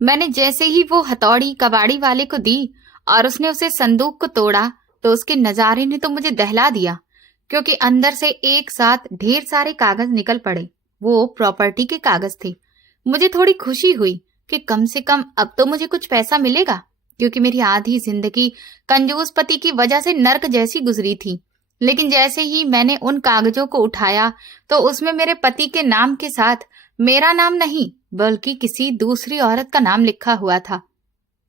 मैंने जैसे ही वो हथौड़ी कबाड़ी वाले को दी और उसने उसे संदूक को तोड़ा तो उसके नजारे ने तो मुझे दहला दिया, क्योंकि अंदर से एक साथ ढेर सारे कागज निकल पड़े। वो प्रॉपर्टी के कागज थे। मुझे थोड़ी खुशी हुई कि कम से कम अब तो मुझे कुछ पैसा मिलेगा, क्योंकि मेरी आधी जिंदगी कंजूस पति की वजह से नर्क जैसी गुजरी थी। लेकिन जैसे ही मैंने उन कागजों को उठाया तो उसमें मेरे पति के नाम के साथ मेरा नाम नहीं बल्कि किसी दूसरी औरत का नाम लिखा हुआ था।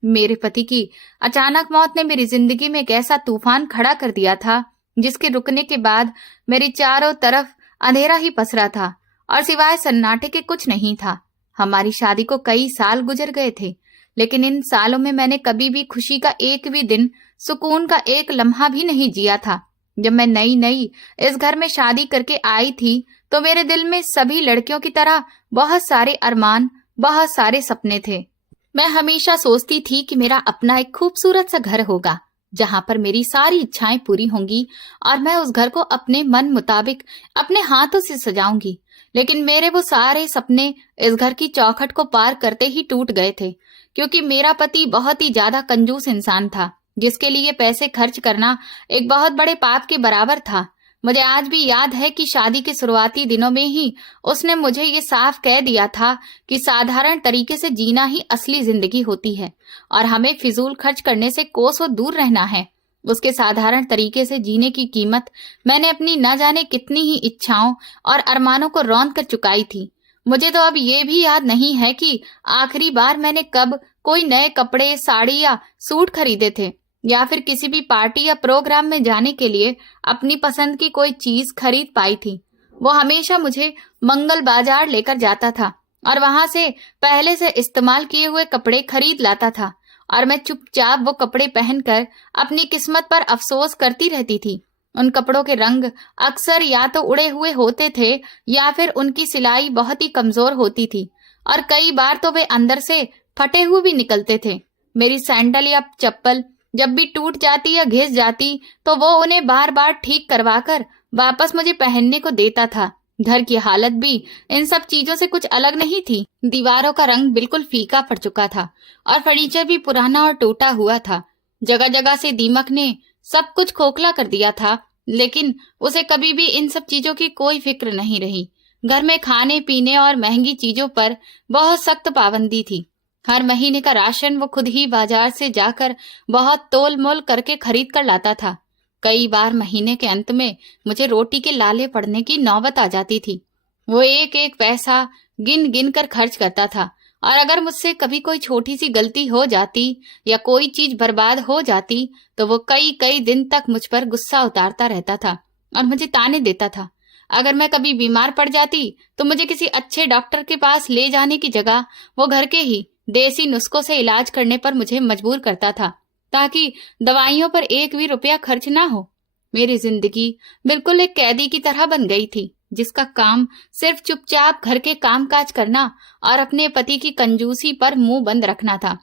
मेरे पति की अचानक मौत ने मेरी जिंदगी में एक ऐसा तूफान खड़ा कर दिया था जिसके रुकने के बाद मेरी चारों तरफ अंधेरा ही पसरा था और सिवाय सन्नाटे के कुछ नहीं था। हमारी शादी को कई साल गुजर गए थे, लेकिन इन सालों में मैंने कभी भी खुशी का एक भी दिन, सुकून का एक लम्हा भी नहीं जिया था। जब मैं नई नई इस घर में शादी करके आई थी तो मेरे दिल में सभी लड़कियों की तरह बहुत सारे अरमान, बहुत सारे सपने थे। मैं हमेशा सोचती थी कि मेरा अपना एक खूबसूरत सा घर होगा जहां पर मेरी सारी इच्छाएं पूरी होंगी और मैं उस घर को अपने मन मुताबिक अपने हाथों से सजाऊंगी। लेकिन मेरे वो सारे सपने इस घर की चौखट को पार करते ही टूट गए थे, क्योंकि मेरा पति बहुत ही ज्यादा कंजूस इंसान था जिसके लिए पैसे खर्च करना एक बहुत बड़े पाप के बराबर था। मुझे आज भी याद है कि शादी के शुरुआती दिनों में ही उसने मुझे ये साफ कह दिया था कि साधारण तरीके से जीना ही असली जिंदगी होती है और हमें फिजूल खर्च करने से कोसों दूर रहना है। उसके साधारण तरीके से जीने की कीमत मैंने अपनी न जाने कितनी ही इच्छाओं और अरमानों को रौंद कर चुकाई थी। मुझे तो अब ये भी याद नहीं है कि आखिरी बार मैंने कब कोई नए कपड़े, साड़ी या सूट खरीदे थे, या फिर किसी भी पार्टी या प्रोग्राम में जाने के लिए अपनी पसंद की कोई चीज खरीद पाई थी। वो हमेशा मुझे मंगल बाजार लेकर जाता था और वहां से पहले से इस्तेमाल किए हुए कपड़े खरीद लाता था और मैं चुपचाप वो कपड़े पहनकर अपनी किस्मत पर अफसोस करती रहती थी। उन कपड़ों के रंग अक्सर या तो उड़े हुए होते थे या फिर उनकी सिलाई बहुत ही कमजोर होती थी और कई बार तो वे अंदर से फटे हुए भी निकलते थे। मेरी सैंडल या चप्पल जब भी टूट जाती या घिस जाती तो वो उन्हें बार बार ठीक करवाकर वापस मुझे पहनने को देता था। घर की हालत भी इन सब चीजों से कुछ अलग नहीं थी। दीवारों का रंग बिल्कुल फीका पड़ चुका था और फर्नीचर भी पुराना और टूटा हुआ था। जगह जगह से दीमक ने सब कुछ खोखला कर दिया था, लेकिन उसे कभी भी इन सब चीजों की कोई फिक्र नहीं रही। घर में खाने पीने और महंगी चीजों पर बहुत सख्त पाबंदी थी। हर महीने का राशन वो खुद ही बाजार से जाकर बहुत तोल मोल करके खरीद कर लाता था। कई बार महीने के अंत में मुझे रोटी के लाले पड़ने की नौबत आ जाती थी। वो एक एक पैसा गिन गिन कर खर्च करता था और अगर मुझसे कभी कोई छोटी सी गलती हो जाती या कोई चीज बर्बाद हो जाती तो वो कई कई दिन तक मुझ पर गुस्सा उतारता रहता था और मुझे ताने देता था। अगर मैं कभी बीमार पड़ जाती तो मुझे किसी अच्छे डॉक्टर के पास ले जाने की जगह वो घर के ही देसी नुस्खों से इलाज करने पर मुझे मजबूर करता था ताकि दवाइयों पर एक भी रुपया खर्च ना हो। मेरी जिंदगी बिल्कुल एक कैदी की तरह बन गई थी जिसका काम सिर्फ चुपचाप घर के कामकाज करना और अपने पति की कंजूसी पर मुंह बंद रखना था।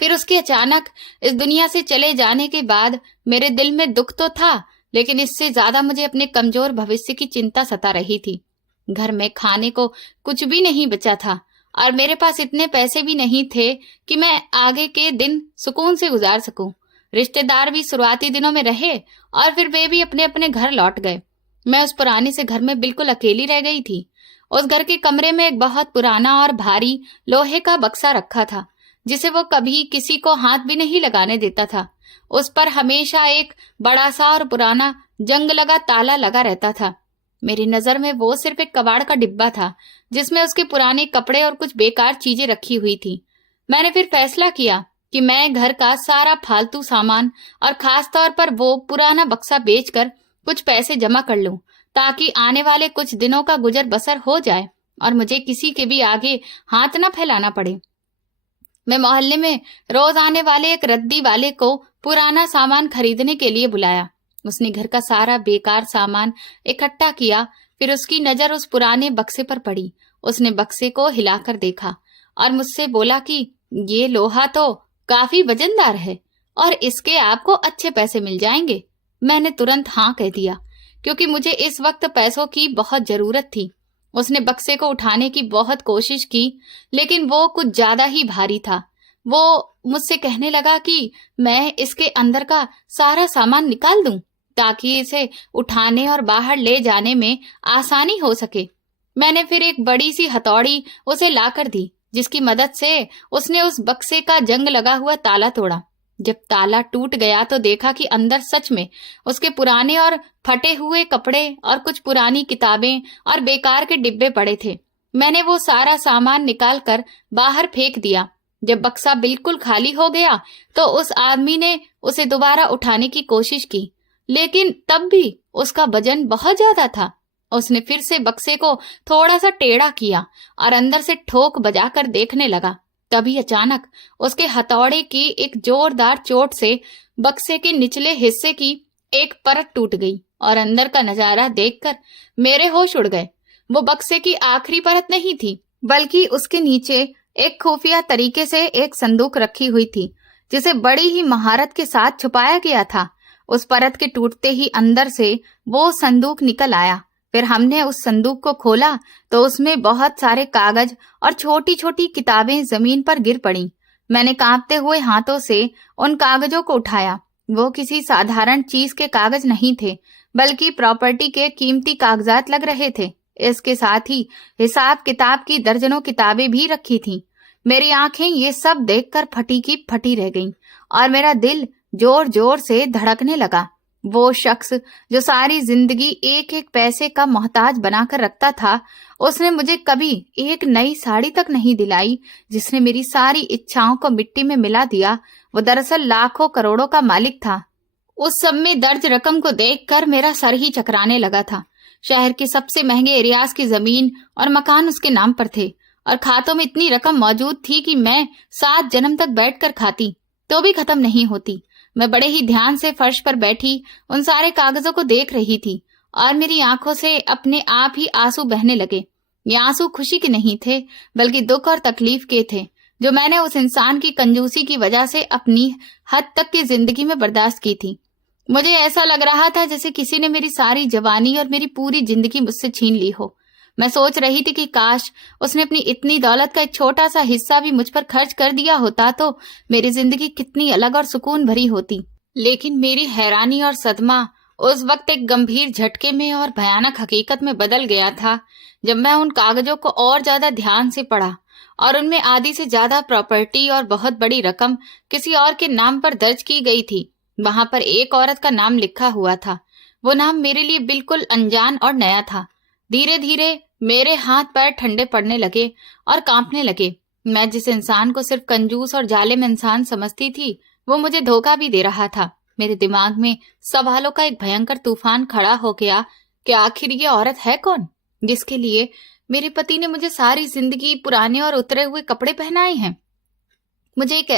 फिर उसके अचानक इस दुनिया से चले जाने के बाद मेरे दिल में दुख तो था, लेकिन इससे ज्यादा मुझे अपने कमजोर भविष्य की चिंता सता रही थी। घर में खाने को कुछ भी नहीं बचा था और मेरे पास इतने पैसे भी नहीं थे कि मैं आगे के दिन सुकून से गुजार सकूं। रिश्तेदार भी शुरुआती दिनों में रहे और फिर वे भी अपने अपने घर लौट गए। मैं उस पुराने से घर में बिल्कुल अकेली रह गई थी। उस घर के कमरे में एक बहुत पुराना और भारी लोहे का बक्सा रखा था जिसे वो कभी किसी को हाथ भी नहीं लगाने देता था। उस पर हमेशा एक बड़ा सा और पुराना जंग लगा ताला लगा रहता था। मेरी नजर में वो सिर्फ एक कबाड़ का डिब्बा था जिसमें उसके पुराने कपड़े और कुछ बेकार चीजें रखी हुई थी। मैंने फिर फैसला किया कि मैं घर का सारा फालतू सामान और खास तौर पर वो पुराना बक्सा बेचकर कुछ पैसे जमा कर लूं ताकि आने वाले कुछ दिनों का गुजर बसर हो जाए और मुझे किसी के भी आगे हाथ न फैलाना पड़े। मैं मोहल्ले में रोज आने वाले एक रद्दी वाले को पुराना सामान खरीदने के लिए बुलाया। उसने घर का सारा बेकार सामान इकट्ठा किया। फिर उसकी नजर उस पुराने बक्से पर पड़ी। उसने बक्से को हिलाकर देखा और मुझसे बोला कि ये लोहा तो काफी वजनदार है और इसके आपको अच्छे पैसे मिल जाएंगे। मैंने तुरंत हाँ कह दिया क्योंकि मुझे इस वक्त पैसों की बहुत जरूरत थी। उसने बक्से को उठाने की बहुत कोशिश की, लेकिन वो कुछ ज्यादा ही भारी था। वो मुझसे कहने लगा कि मैं इसके अंदर का सारा सामान निकाल दूं ताकि इसे उठाने और बाहर ले जाने में आसानी हो सके। मैंने फिर एक बड़ी सी हथौड़ी उसे लाकर दी, जिसकी मदद से उसने उस बक्से का जंग लगा हुआ ताला तोड़ा। जब ताला टूट गया तो देखा कि अंदर सच में उसके पुराने और फटे हुए कपड़े और कुछ पुरानी किताबें और बेकार के डिब्बे पड़े थे। मैंने वो सारा सामान निकाल कर बाहर फेंक दिया। जब बक्सा बिल्कुल खाली हो गया तो उस आदमी ने उसे दोबारा उठाने की कोशिश की, लेकिन तब भी उसका वजन बहुत ज्यादा था। उसने फिर से बक्से को थोड़ा सा टेढ़ा किया और अंदर से ठोक बजाकर देखने लगा। तभी अचानक उसके हथौड़े की एक जोरदार चोट से बक्से के निचले हिस्से की एक परत टूट गई और अंदर का नजारा देखकर मेरे होश उड़ गए। वो बक्से की आखिरी परत नहीं थी, बल्कि उसके नीचे एक खुफिया तरीके से एक संदूक रखी हुई थी, जिसे बड़ी ही महारत के साथ छुपाया गया था। उस परत के टूटते ही अंदर से वो संदूक निकल आया। फिर हमने उस संदूक को खोला तो उसमें बहुत सारे कागज और छोटी छोटी किताबें जमीन पर गिर पड़ी। मैंने कांपते हुए हाथों से उन कागजों को उठाया। वो किसी साधारण चीज के कागज नहीं थे, बल्कि प्रॉपर्टी के कीमती कागजात लग रहे थे। इसके साथ ही हिसाब किताब की दर्जनों किताबें भी रखी थीं। मेरी आंखें ये सब देखकर फटी की फटी रह गईं और मेरा दिल जोर जोर से धड़कने लगा। वो शख्स जो सारी जिंदगी एक एक पैसे का मोहताज बनाकर रखता था, उसने मुझे कभी एक नई साड़ी तक नहीं दिलाई, जिसने मेरी सारी इच्छाओं को मिट्टी में मिला दिया। वो दरअसल लाखों करोड़ों का मालिक था। उस सब में दर्ज रकम को देखकर मेरा सर ही चकराने लगा था। शहर के सबसे महंगे एरियाज की जमीन और मकान उसके नाम पर थे और खातों में इतनी रकम मौजूद थी कि मैं 7 जन्म तक बैठकर खाती तो भी खत्म नहीं होती। मैं बड़े ही ध्यान से फर्श पर बैठी उन सारे कागजों को देख रही थी और मेरी आंखों से अपने आप ही आंसू बहने लगे। ये आंसू खुशी के नहीं थे, बल्कि दुख और तकलीफ के थे, जो मैंने उस इंसान की कंजूसी की वजह से अपनी हद तक की जिंदगी में बर्दाश्त की थी। मुझे ऐसा लग रहा था जैसे किसी ने मेरी सारी जवानी और मेरी पूरी जिंदगी मुझसे छीन ली हो। मैं सोच रही थी कि काश उसने अपनी इतनी दौलत का एक छोटा सा हिस्सा भी मुझ पर खर्च कर दिया होता तो मेरी जिंदगी कितनी अलग और सुकून भरी होती। लेकिन मेरी हैरानी और सदमा उस वक्त एक गंभीर झटके में और भयानक हकीकत में बदल गया था, जब मैं उन कागजों को और ज्यादा ध्यान से पढ़ा और उनमें आधी से ज्यादा प्रॉपर्टी और बहुत बड़ी रकम किसी और के नाम पर दर्ज की गई थी। वहां पर एक औरत का नाम लिखा हुआ था। वो नाम मेरे लिए बिल्कुल अनजान और नया था। धीरे धीरे मेरे हाथ पैर ठंडे पड़ने लगे और कांपने लगे। मैं जिस इंसान को सिर्फ कंजूस और जालिम इंसान समझती थी, वो मुझे धोखा भी दे रहा था। मेरे दिमाग में सवालों का एक भयंकर तूफान खड़ा हो गया कि आखिर ये औरत है कौन, जिसके लिए मेरे पति ने मुझे सारी जिंदगी पुराने और उतरे हुए कपड़े पहनाए हैं, मुझे एक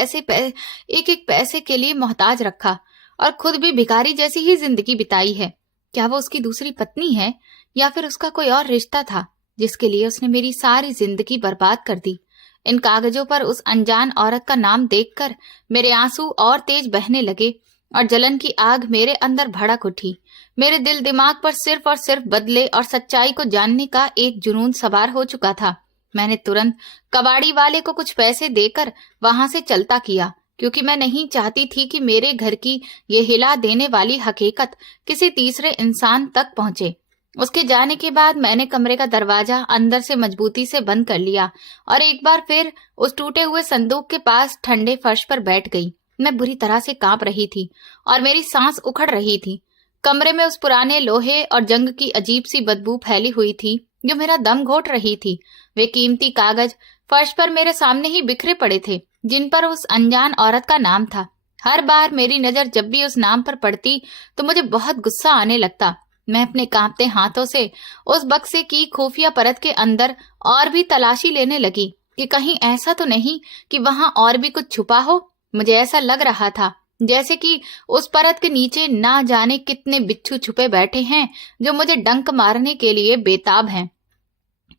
एक पैसे के लिए मोहताज रखा और खुद भी भिखारी जैसी ही जिंदगी बिताई है। क्या वो उसकी दूसरी पत्नी है या फिर उसका कोई और रिश्ता था जिसके लिए उसने मेरी सारी जिंदगी बर्बाद कर दी। इन कागजों पर उस अनजान औरत का नाम देखकर मेरे आंसू और तेज बहने लगे और जलन की आग मेरे अंदर भड़क उठी। मेरे दिल दिमाग पर सिर्फ और सिर्फ बदले और सच्चाई को जानने का एक जुनून सवार हो चुका था। मैंने तुरंत कबाड़ी वाले को कुछ पैसे देकर वहां से चलता किया, क्योंकि मैं नहीं चाहती थी कि मेरे घर की ये हिला देने वाली हकीकत किसी तीसरे इंसान तक पहुंचे। उसके जाने के बाद मैंने कमरे का दरवाजा अंदर से मजबूती से बंद कर लिया और एक बार फिर उस टूटे हुए संदूक के पास ठंडे फर्श पर बैठ गई। मैं बुरी तरह से कांप रही थी और मेरी सांस उखड़ रही थी। कमरे में उस पुराने लोहे और जंग की अजीब सी बदबू फैली हुई थी जो मेरा दम घोट रही थी। वे कीमती कागज फर्श पर मेरे सामने ही बिखरे पड़े थे, जिन पर उस अनजान औरत का नाम था। हर बार मेरी नजर जब भी उस नाम पर पड़ती तो मुझे बहुत गुस्सा आने लगता। मैं अपने कांपते हाथों से उस बक्से की खुफिया परत के अंदर और भी तलाशी लेने लगी कि कहीं ऐसा तो नहीं कि वहां और भी कुछ छुपा हो। मुझे ऐसा लग रहा था जैसे कि उस परत के नीचे ना जाने कितने बिच्छू छुपे बैठे हैं जो मुझे डंक मारने के लिए बेताब हैं।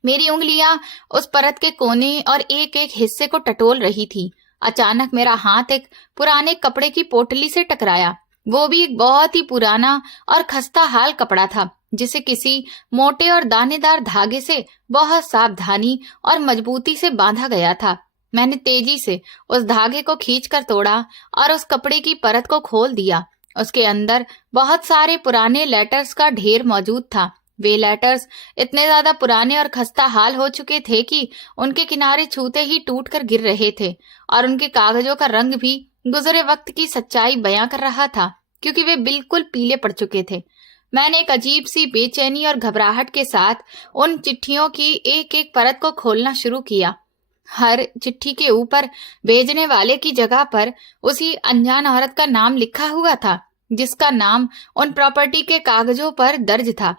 मेरी उंगलियां उस परत के कोने और एक एक हिस्से को टटोल रही थी। अचानक मेरा हाथ एक पुराने कपड़े की पोटली से टकराया। वो भी एक बहुत ही पुराना और खस्ता हाल कपड़ा था। जिसे किसी मोटे और दानेदार धागे से बहुत सावधानी और मजबूती से बांधा गया था। मैंने तेजी से उस धागे को खींचकर तोड़ा और उस कपड़े की परत को खोल दिया। उसके अंदर बहुत सारे पुराने लेटर्स का ढेर मौजूद था। वे लेटर्स इतने ज्यादा पुराने और खस्ता हाल हो चुके थे कि उनके किनारे छूते ही टूटकर गिर रहे थे और उनके कागजों का रंग भी गुजरे वक्त की सच्चाई बयां कर रहा था, क्योंकि वे बिल्कुल पीले पड़ चुके थे। मैंने एक अजीब सी बेचैनी और घबराहट के साथ उन चिट्ठियों की एक एक परत को खोलना शुरू किया। हर चिट्ठी के ऊपर भेजने वाले की जगह पर उसी अनजान औरत का नाम लिखा हुआ था, जिसका नाम उन प्रॉपर्टी के कागजों पर दर्ज था।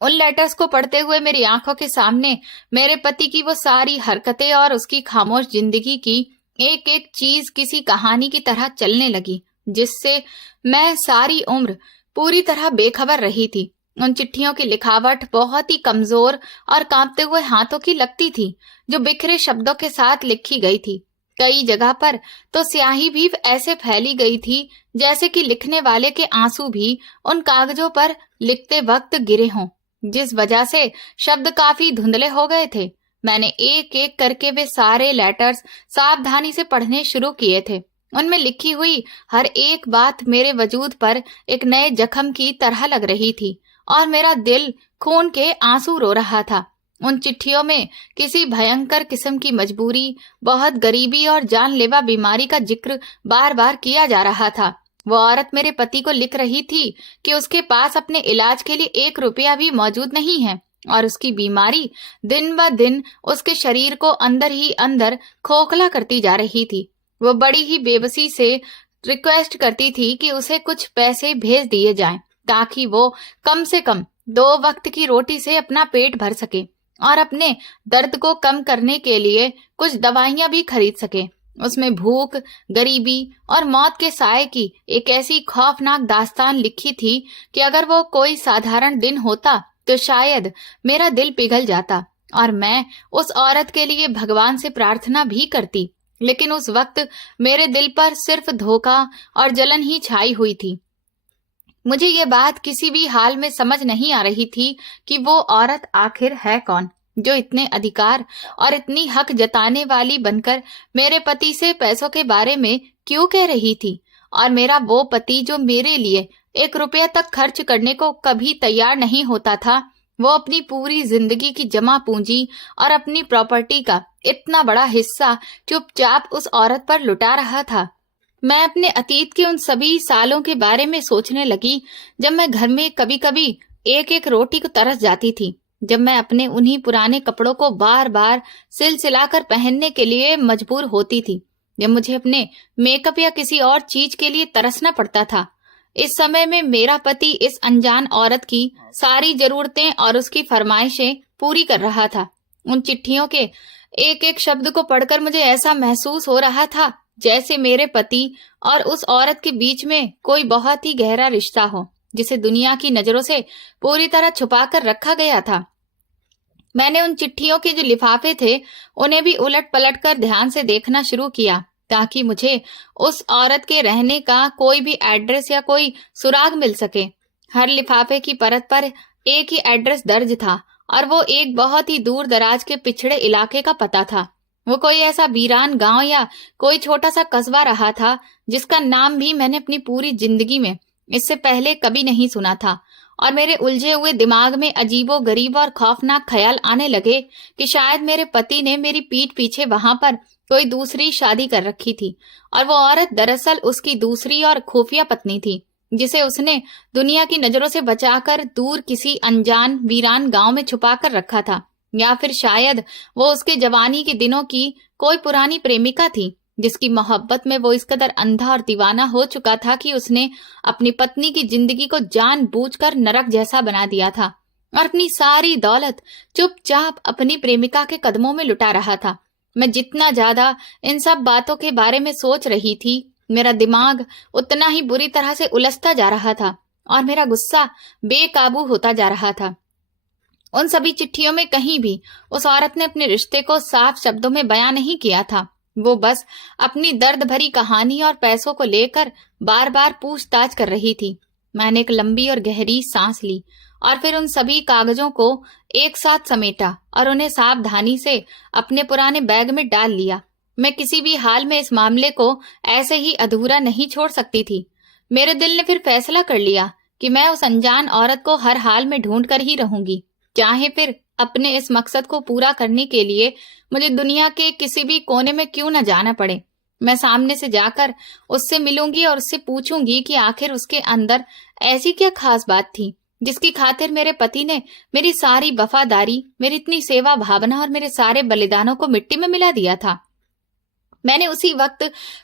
उन लेटर्स को पढ़ते हुए मेरी आंखों के सामने मेरे पति की वो सारी हरकतें और उसकी खामोश जिंदगी की एक एक चीज किसी कहानी की तरह चलने लगी, जिससे मैं सारी उम्र पूरी तरह बेखबर रही थी। उन चिट्ठियों की लिखावट बहुत ही कमजोर और कांपते हुए हाथों की लगती थी, जो बिखरे शब्दों के साथ लिखी गई थी। कई जगह पर तो स्याही भी ऐसे फैली गई थी जैसे कि लिखने वाले के आंसू भी उन कागजों पर लिखते वक्त गिरे हों, जिस वजह से शब्द काफी धुंधले हो गए थे। मैंने एक एक करके वे सारे लेटर्स सावधानी से पढ़ने शुरू किए थे। उनमें लिखी हुई हर एक बात मेरे वजूद पर एक नए जख्म की तरह लग रही थी और मेरा दिल खून के आंसू रो रहा था। उन चिट्ठियों में किसी भयंकर किस्म की मजबूरी, बहुत गरीबी और जानलेवा बीमारी का जिक्र बार बार किया जा रहा था। वो औरत मेरे पति को लिख रही थी कि उसके पास अपने इलाज के लिए 1 रुपया भी मौजूद नहीं है और उसकी बीमारी दिन ब दिन उसके शरीर को अंदर ही अंदर खोखला करती जा रही थी। वो बड़ी ही बेबसी से रिक्वेस्ट करती थी कि उसे कुछ पैसे भेज दिए जाएं, ताकि वो कम से कम 2 वक्त की रोटी से अपना पेट भर सके और अपने दर्द को कम करने के लिए कुछ दवाइयां भी खरीद सके। उसमें भूख, गरीबी और मौत के साए की एक ऐसी खौफनाक दास्तान लिखी थी कि अगर वो कोई साधारण दिन होता तो शायद मेरा दिल पिघल जाता और मैं उस औरत के लिए भगवान से प्रार्थना भी करती। लेकिन उस वक्त मेरे दिल पर सिर्फ धोखा और जलन ही छाई हुई थी। मुझे ये बात किसी भी हाल में समझ नहीं आ रही थी कि वो औरत आखिर है कौन, जो इतने अधिकार और इतनी हक जताने वाली बनकर मेरे पति से पैसों के बारे में क्यों कह रही थी, और मेरा वो पति जो मेरे लिए 1 रुपया तक खर्च करने को कभी तैयार नहीं होता था, वो अपनी पूरी जिंदगी की जमा पूंजी और अपनी प्रॉपर्टी का इतना बड़ा हिस्सा चुपचाप उस औरत पर लुटा रहा था। मैं अपने अतीत के उन सभी सालों के बारे में सोचने लगी जब मैं घर में कभी कभी एक एक रोटी को तरस जाती थी, जब मैं अपने उन्हीं पुराने कपड़ों को बार बार सिलसिलाकर पहनने के लिए मजबूर होती थी, जब मुझे अपने मेकअप या किसी और चीज के लिए तरसना पड़ता था। इस समय में मेरा पति इस अनजान औरत की सारी जरूरतें और उसकी फरमाइशें पूरी कर रहा था। उन चिट्ठियों के एक एक शब्द को पढ़कर मुझे ऐसा महसूस हो रहा था जैसे मेरे पति और उस औरत के बीच में कोई बहुत ही गहरा रिश्ता हो, जिसे दुनिया की नजरों से पूरी तरह छुपाकर रखा गया था। मैंने उन चिट्ठियों के जो लिफाफे थे उन्हें भी उलट पलट कर ध्यान से देखना शुरू किया, ताकि मुझे उस औरत के रहने का कोई भी एड्रेस या कोई सुराग मिल सके। हर लिफाफे की परत पर एक ही एड्रेस दर्ज था और वो एक बहुत ही दूर दराज के पिछड़े इलाके का पता था। वो कोई ऐसा वीरान गांव या कोई छोटा सा कस्बा रहा था जिसका नाम भी मैंने अपनी पूरी जिंदगी में इससे पहले कभी नहीं सुना था, और मेरे उलझे हुए दिमाग में अजीबो गरीब और खौफनाक ख्याल आने लगे कि शायद मेरे पति ने मेरी पीठ पीछे वहां पर कोई दूसरी शादी कर रखी थी और वो औरत दरअसल उसकी दूसरी और खुफिया पत्नी थी, जिसे उसने दुनिया की नजरों से बचाकर दूर किसी अनजान वीरान गांव में छुपा कर रखा था। या फिर शायद वो उसके जवानी के दिनों की कोई पुरानी प्रेमिका थी, जिसकी मोहब्बत में वो इस कदर अंधा और दीवाना हो चुका था कि उसने अपनी पत्नी की जिंदगी को जानबूझकर नरक जैसा बना दिया था और अपनी सारी दौलत चुपचाप अपनी प्रेमिका के कदमों में लुटा रहा था। मैं जितना ज्यादा इन सब बातों के बारे में सोच रही थी, मेरा दिमाग उतना ही बुरी तरह से उलझता जा रहा था और मेरा गुस्सा बेकाबू होता जा रहा था। उन सभी चिट्ठियों में कहीं भी उस औरत ने अपने रिश्ते को साफ शब्दों में बयां नहीं किया था। वो बस अपनी दर्द भरी कहानी और पैसों को लेकर बार बार पूछताछ कर रही थी। मैंने एक लंबी और गहरी सांस ली और फिर उन सभी कागजों को एक साथ समेटा और उन्हें सावधानी से अपने पुराने बैग में डाल लिया। मैं किसी भी हाल में इस मामले को ऐसे ही अधूरा नहीं छोड़ सकती थी। मेरे दिल ने फिर फैसला कर लिया कि मैं उस अनजान औरत को हर हाल में ढूंढ कर ही रहूंगी, चाहे फिर अपने इस मकसद को पूरा करने के लिए मुझे दुनिया के किसी भी कोने में क्यों न जाना पड़े। मैं सामने से जाकर उससे मिलूंगी और उससे पूछूंगी कि आखिर उसके अंदर ऐसी क्या खास बात थी जिसकी खातिर मेरे पति ने मेरी सारी वफादारी, मेरी इतनी सेवा भावना और मेरे सारे बलिदानों को मिट्टी में मिला दिया था। मैंने उसी वक्त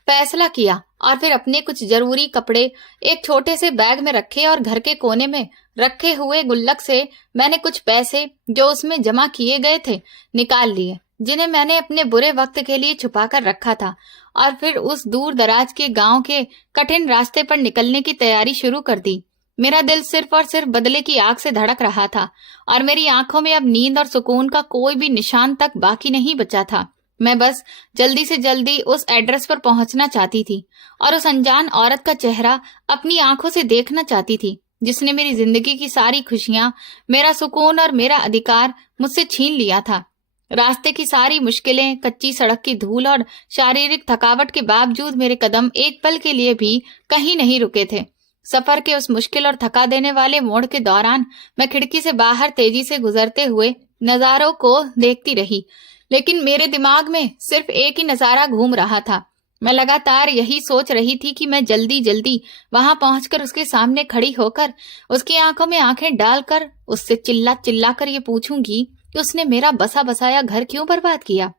फैसला किया और फिर अपने कुछ जरूरी कपड़े एक छोटे से बैग में रखे और घर के कोने में रखे हुए गुल्लक से मैंने कुछ पैसे जो उसमें जमा किए गए थे निकाल लिए, जिन्हें मैंने अपने बुरे वक्त के लिए छुपा कर रखा था, और फिर उस दूर दराज के गांव के कठिन रास्ते पर निकलने की तैयारी शुरू कर दी। मेरा दिल सिर्फ और सिर्फ बदले की आग से धड़क रहा था और मेरी आंखों में अब नींद और सुकून का कोई भी निशान तक बाकी नहीं बचा था। मैं बस जल्दी से जल्दी उस एड्रेस पर पहुंचना चाहती थी और उस अनजान औरत का चेहरा अपनी आंखों से देखना चाहती थी जिसने मेरी जिंदगी की सारी खुशियां, मेरा सुकून और मेरा अधिकार मुझसे छीन लिया था। रास्ते की सारी मुश्किलें, कच्ची सड़क की धूल और शारीरिक थकावट के बावजूद मेरे कदम एक पल के लिए भी कहीं नहीं रुके थे। सफर के उस मुश्किल और थका देने वाले मोड़ के दौरान मैं खिड़की से बाहर तेजी से गुजरते हुए नजारों को देखती रही, लेकिन मेरे दिमाग में सिर्फ एक ही नजारा घूम रहा था। मैं लगातार यही सोच रही थी कि मैं जल्दी जल्दी वहां पहुंचकर उसके सामने खड़ी होकर उसकी आंखों में आंखें डालकर उससे चिल्ला चिल्ला कर ये पूछूंगी कि उसने मेरा बसा बसाया घर क्यों बर्बाद किया।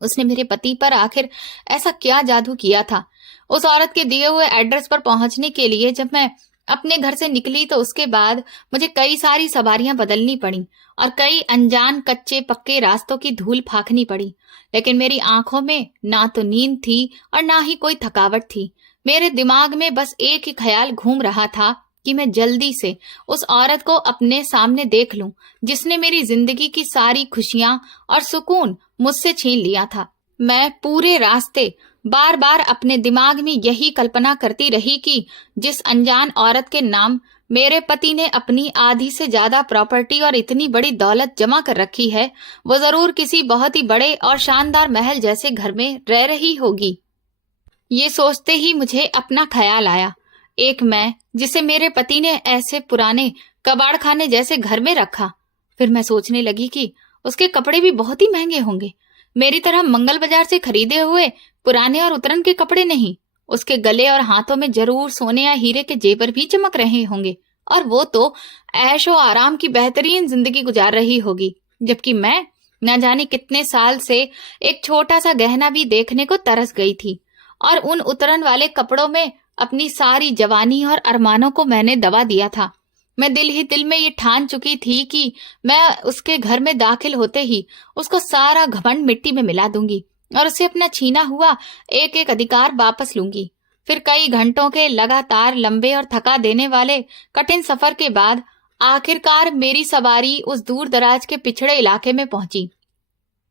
उसने मेरे पति पर आखिर ऐसा क्या जादू किया था। उस औरत के दिए हुए एड्रेस पर पहुंचने के लिए जब मैं अपने घर से निकली तो उसके बाद मुझे कई सारी सवारियां बदलनी पड़ी और कई अनजान कच्चे पक्के रास्तों की धूल फाँकनी पड़ी, लेकिन मेरी आंखों में ना तो नींद थी और ना ही कोई थकावट थी। मेरे दिमाग में बस एक ही ख्याल घूम रहा था कि मैं जल्दी से उस औरत को अपने सामने देख लूं जिसने मेरी जिंदगी की सारी खुशियां और सुकून मुझसे छीन लिया था। मैं पूरे रास्ते बार बार अपने दिमाग में यही कल्पना करती रही कि जिस अनजान औरत के नाम मेरे पति ने अपनी आधी से ज्यादा प्रॉपर्टी और इतनी बड़ी दौलत जमा कर रखी है, वो जरूर किसी बहुत ही बड़े और शानदार महल जैसे घर में रह रही होगी। ये सोचते ही मुझे अपना ख्याल आया, एक मैं जिसे मेरे पति ने ऐसे पुराने कबाड़ खाने जैसे घर में रखा। फिर मैं सोचने लगी कि उसके कपड़े भी बहुत ही महंगे होंगे, मेरी तरह मंगल बाजार से खरीदे हुए पुराने और उतरन के कपड़े नहीं। उसके गले और हाथों में जरूर सोने या हीरे के जेवर भी चमक रहे होंगे और वो तो ऐशो आराम की बेहतरीन जिंदगी गुजार रही होगी, जबकि मैं न जाने कितने साल से एक छोटा सा गहना भी देखने को तरस गई थी और उन उतरन वाले कपड़ों में अपनी सारी जवानी और अरमानों को मैंने दबा दिया था। मैं दिल ही दिल में ये ठान चुकी थी कि मैं उसके घर में दाखिल होते ही उसको सारा घमंड मिट्टी में मिला दूंगी और उसे अपना छीना हुआ एक एक अधिकार वापस लूंगी। फिर कई घंटों के लगातार लंबे और थका देने वाले कठिन सफर के बाद आखिरकार मेरी सवारी उस दूर दराज के पिछड़े इलाके में पहुंची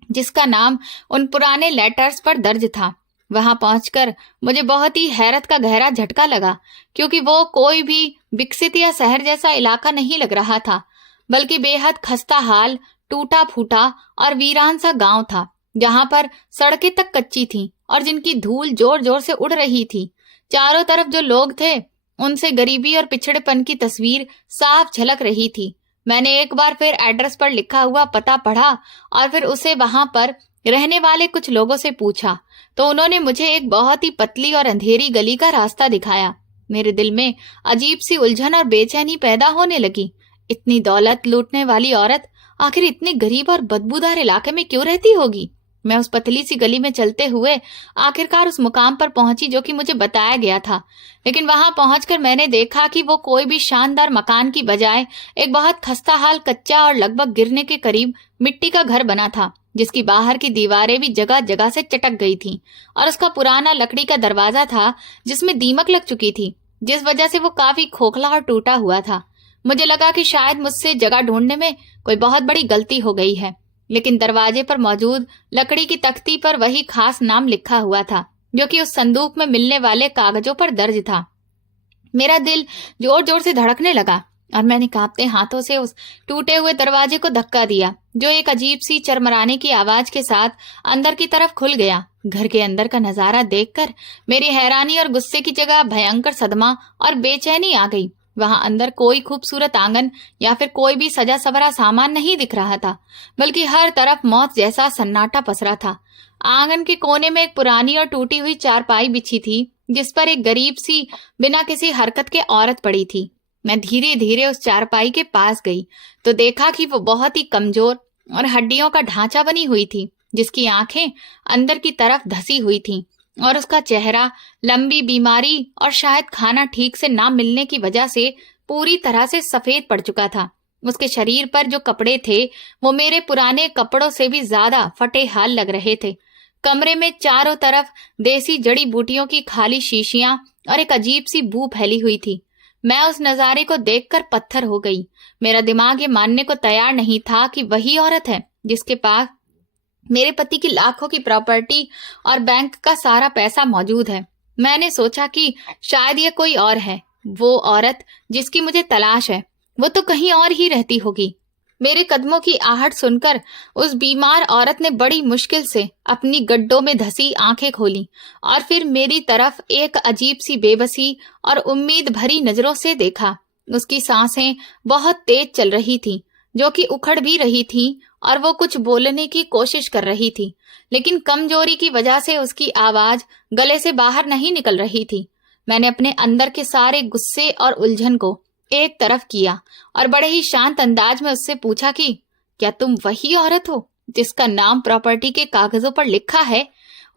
जिसका नाम उन पुराने लेटर्स पर दर्ज था। वहां पहुंचकर मुझे बहुत ही हैरत का गहरा झटका लगा, क्योंकि वो कोई भी विकसित या शहर जैसा इलाका नहीं लग रहा था, बल्कि बेहद खस्ता हाल, टूटा फूटा और वीरान सा गांव था, जहां पर सड़कें तक कच्ची थीं और जिनकी धूल जोर जोर से उड़ रही थी। चारों तरफ जो लोग थे उनसे गरीबी और पिछड़ेपन की तस्वीर साफ झलक रही थी। मैंने एक बार फिर एड्रेस पर लिखा हुआ पता पढ़ा और फिर उसे वहां पर रहने वाले कुछ लोगों से पूछा तो उन्होंने मुझे एक बहुत ही पतली और अंधेरी गली का रास्ता दिखाया। मेरे दिल में अजीब सी उलझन और बेचैनी पैदा होने लगी। इतनी दौलत लूटने वाली औरत आखिर इतने गरीब और बदबूदार इलाके में क्यों रहती होगी। मैं उस पतली सी गली में चलते हुए आखिरकार उस मुकाम पर पहुंची जो कि मुझे बताया गया था, लेकिन वहां पहुंचकर मैंने देखा कि वो कोई भी शानदार मकान की बजाय एक बहुत खस्ता हाल कच्चा और लगभग गिरने के करीब मिट्टी का घर बना था, जिसकी बाहर की दीवारें भी जगह जगह से चटक गई थीं और उसका पुराना लकड़ी का दरवाजा था जिसमें दीमक लग चुकी थी, जिस वजह से वो काफी खोखला और टूटा हुआ था। मुझे लगा कि शायद मुझसे जगह ढूंढने में कोई बहुत बड़ी गलती हो गई है, लेकिन दरवाजे पर मौजूद लकड़ी की तख्ती पर वही खास नाम लिखा हुआ था जो कि उस संदूक में मिलने वाले कागजों पर दर्ज था। मेरा दिल जोर जोर से धड़कने लगा और मैंने कांपते हाथों से उस टूटे हुए दरवाजे को धक्का दिया, जो एक अजीब सी चरमराने की आवाज के साथ अंदर की तरफ खुल गया। घर के अंदर का नजारा देखकर मेरी हैरानी और गुस्से की जगह भयंकर सदमा और बेचैनी आ गई। वहां अंदर कोई खूबसूरत आंगन या फिर कोई भी सजा सवरा सामान नहीं दिख रहा था, बल्कि हर तरफ मौत जैसा सन्नाटा पसरा था। आंगन के कोने में एक पुरानी और टूटी हुई चारपाई बिछी थी, जिस पर एक गरीब सी बिना किसी हरकत के औरत पड़ी थी। मैं धीरे धीरे उस चारपाई के पास गई तो देखा कि वो बहुत ही कमजोर और हड्डियों का ढांचा बनी हुई थी, जिसकी आंखें अंदर की तरफ धसी हुई थीं और उसका चेहरा लंबी बीमारी और शायद खाना ठीक से ना मिलने की वजह से पूरी तरह से सफेद पड़ चुका था। उसके शरीर पर जो कपड़े थे वो मेरे पुराने कपड़ों से भी ज्यादा फटे हाल लग रहे थे। कमरे में चारों तरफ देसी जड़ी बूटियों की खाली शीशियां और एक अजीब सी बू फैली हुई थी। मैं उस नजारे को देखकर पत्थर हो गई। मेरा दिमाग ये मानने को तैयार नहीं था कि वही औरत है जिसके पास मेरे पति की लाखों की प्रॉपर्टी और बैंक का सारा पैसा मौजूद है। मैंने सोचा कि शायद ये कोई और है। वो औरत जिसकी मुझे तलाश है, वो तो कहीं और ही रहती होगी। मेरे कदमों की आहट सुनकर उस बीमार औरत ने बड़ी मुश्किल से अपनी गड्ढों में धसी आंखें खोली और फिर मेरी तरफ एक अजीब सी बेबसी और उम्मीद भरी नजरों से देखा। उसकी सांसें बहुत तेज चल रही थी, जो कि उखड़ भी रही थी, और वो कुछ बोलने की कोशिश कर रही थी, लेकिन कमजोरी की वजह से उसकी आवाज गले से बाहर नहीं निकल रही थी। मैंने अपने अंदर के सारे गुस्से और उलझन को एक तरफ किया और बड़े ही शांत अंदाज में उससे पूछा कि क्या तुम वही औरत हो जिसका नाम प्रॉपर्टी के कागजों पर लिखा है?